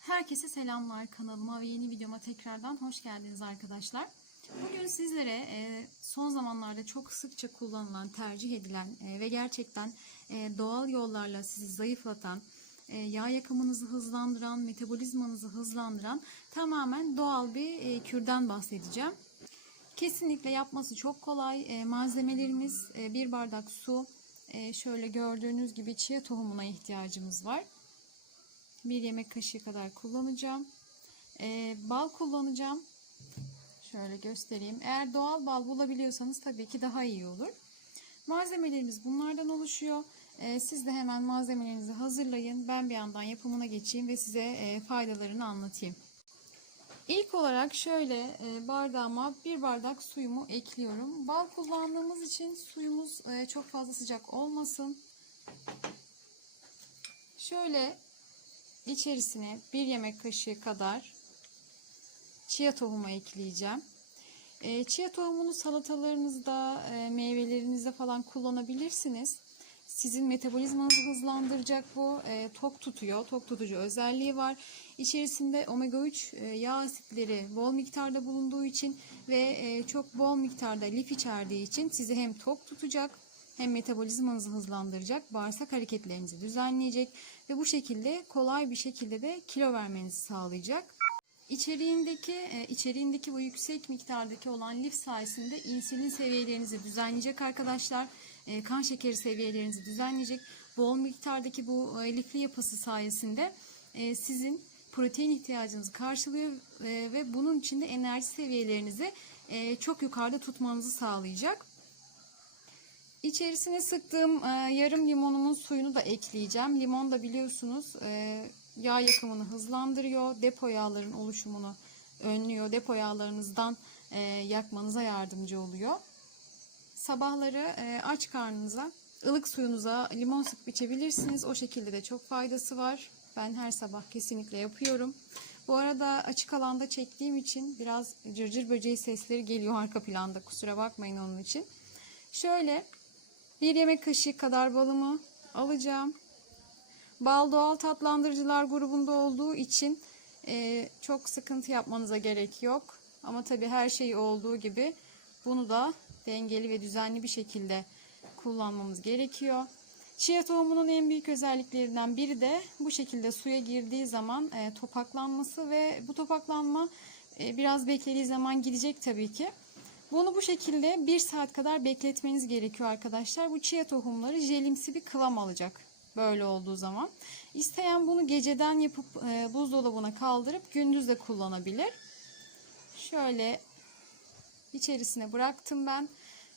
Herkese selamlar kanalıma ve yeni videoma tekrardan hoş geldiniz arkadaşlar. Bugün sizlere e, son zamanlarda çok sıkça kullanılan, tercih edilen e, ve gerçekten e, doğal yollarla sizi zayıflatan, yağ yakımınızı hızlandıran, metabolizmanızı hızlandıran tamamen doğal bir kürden bahsedeceğim. Kesinlikle yapması çok kolay. Malzemelerimiz bir bardak su, şöyle gördüğünüz gibi chia tohumuna ihtiyacımız var. Bir yemek kaşığı kadar kullanacağım. E, bal kullanacağım. Şöyle göstereyim. Eğer doğal bal bulabiliyorsanız tabii ki daha iyi olur. Malzemelerimiz bunlardan oluşuyor. E, siz de hemen malzemelerinizi hazırlayın. Ben bir yandan yapımına geçeyim ve size e, faydalarını anlatayım. İlk olarak şöyle e, bardağıma bir bardak suyumu ekliyorum. Bal kullandığımız için suyumuz e, çok fazla sıcak olmasın. Şöyle içerisine bir yemek kaşığı kadar chia tohumu ekleyeceğim. E, chia tohumunu salatalarınızda, e, meyvelerinizde falan kullanabilirsiniz. Sizin metabolizmanızı hızlandıracak bu. E, tok tutuyor. Tok tutucu özelliği var. İçerisinde omega 3 e, yağ asitleri bol miktarda bulunduğu için ve e, çok bol miktarda lif içerdiği için sizi hem tok tutacak hem metabolizmanızı hızlandıracak, bağırsak hareketlerinizi düzenleyecek ve bu şekilde kolay bir şekilde de kilo vermenizi sağlayacak. İçeriğindeki e, içeriğindeki bu yüksek miktardaki olan lif sayesinde insülin seviyelerinizi düzenleyecek arkadaşlar. E, kan şekeri seviyelerinizi düzenleyecek. Bol miktardaki bu e, lifli yapısı sayesinde sizin protein ihtiyacınızı karşılıyor ve bunun için de enerji seviyelerinizi çok yukarıda tutmanızı sağlayacak. İçerisine sıktığım e, yarım limonumun suyunu da ekleyeceğim. Limon da biliyorsunuz e, yağ yakımını hızlandırıyor. Depo yağların oluşumunu önlüyor. Depo yağlarınızdan e, yakmanıza yardımcı oluyor. Sabahları e, aç karnınıza ılık suyunuza limon sıkıp içebilirsiniz. O şekilde de çok faydası var. Ben her sabah kesinlikle yapıyorum. Bu arada açık alanda çektiğim için biraz cırcır böceği sesleri geliyor arka planda. Kusura bakmayın onun için. Şöyle bir yemek kaşığı kadar balımı alacağım. Bal doğal tatlandırıcılar grubunda olduğu için e, çok sıkıntı yapmanıza gerek yok. Ama tabii her şey olduğu gibi bunu da dengeli ve düzenli bir şekilde kullanmamız gerekiyor. Chia tohumunun en büyük özelliklerinden biri de bu şekilde suya girdiği zaman e, topaklanması ve bu topaklanma e, biraz beklediği zaman gidecek tabii ki. Bunu bu şekilde bir saat kadar bekletmeniz gerekiyor arkadaşlar. Bu chia tohumları jelimsi bir kıvam alacak böyle olduğu zaman. İsteyen bunu geceden yapıp e, buzdolabına kaldırıp gündüz de kullanabilir. Şöyle içerisine bıraktım ben.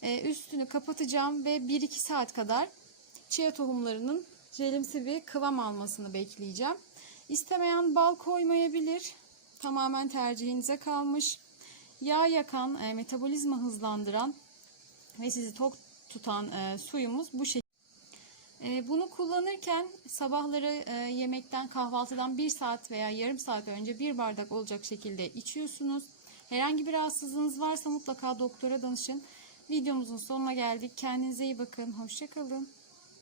E, üstünü kapatacağım ve 1-2 saat kadar chia tohumlarının jelimsi bir kıvam almasını bekleyeceğim. İstemeyen bal koymayabilir. Tamamen tercihinize kalmış. Yağ yakan, e, metabolizma hızlandıran ve sizi tok tutan e, suyumuz bu şekilde. E, bunu kullanırken sabahları e, yemekten, kahvaltıdan bir saat veya yarım saat önce bir bardak olacak şekilde içiyorsunuz. Herhangi bir rahatsızlığınız varsa mutlaka doktora danışın. Videomuzun sonuna geldik. Kendinize iyi bakın. Hoşçakalın.